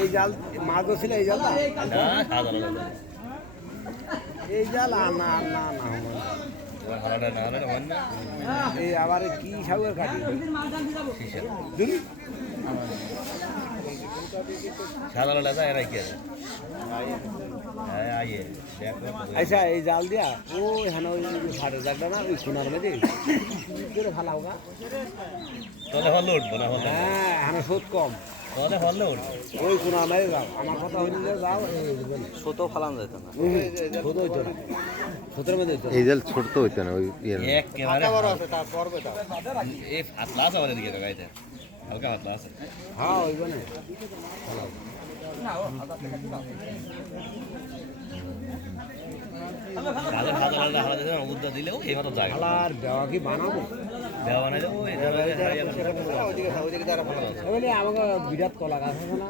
এই জাল মাছ ছিল এই জাল এই জাল না না না এই আবার কি সাগর কাটি আচ্ছা এই জাল দিয়া ও এখানে ওই ফাটের জায়গাটা না ওই সোনার মেয়েদের করে ভালো হোক হ্যাঁ এখানে সুদ কম ওই সোনার মেয়ে যাও আমার কথা হইলে যাও ছোটো ফালান যেত না ছোট হইতো না ছোটোর মধ্যে এই জাল ছোট তো হইতো না ওই হালকা পাতলা আছে হ্যাঁ ওই বনে দিলেও এইমাত্র যায় আর দেওয়া কি বানাবো দেওয়া বানাই আমাকে বিরাট কলা গাছ আছে না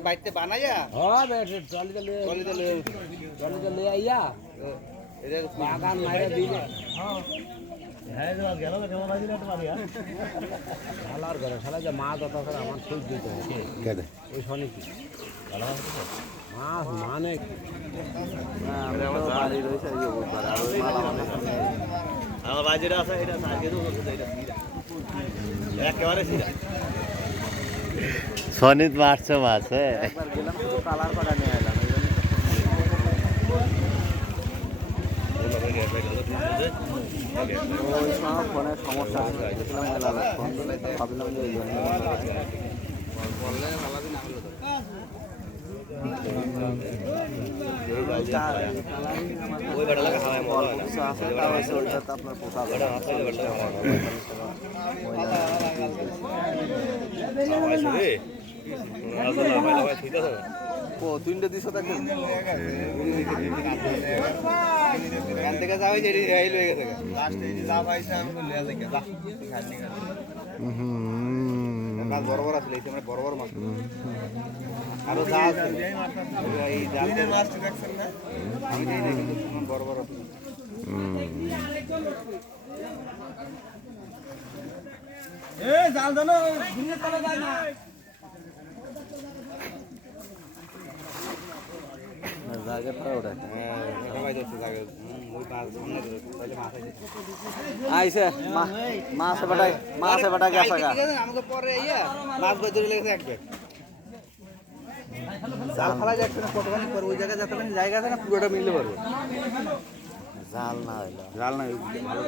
বাড়িতে বানাইয়া ট্রলিতে লিয়ে আইয়া বাগান মাইরা দিলে শালার ঘরে শালা যে মাছ অত করে আমার সহ্য দিতে হবে ওই শনি কি মাছ মানে আমার বাজেটা আছে এটা একেবারে সনিত মারছে মাছ গেলাম শুধু কালার করা নিয়ে এলাম ওই সময় ফোনের সমস্যা ভাবলাম যে এই জন্য তিনটে দিশো থাকে এখান থেকে যাবে যে লয়ে গেছে লাস্টে যা পাইছে আমি লয়ে যাই মাছ বড় বড় আসলে এই বড় বড় মাছ আরো যা এই জাল মাছ দেখছেন না বড় বড় এ জাল জানো ঘুরে চলে যায় না জায়গা পড়ে ওটা হ্যাঁ ওটা ভাই যাচ্ছে জায়গা ওই মাছ সামনে তাহলে মাছ আইছে মাছ বাটা গেছে আমাকে পরে ইয়া মাছ ভাই ধরে লেগেছে এক ব্যাগ জাল ফেলা যাচ্ছে না কতখানি পর ওই জায়গা যতখানি জায়গা আছে না পুরোটা মিলতে পারবে জাল না হইলো জাল না ভালো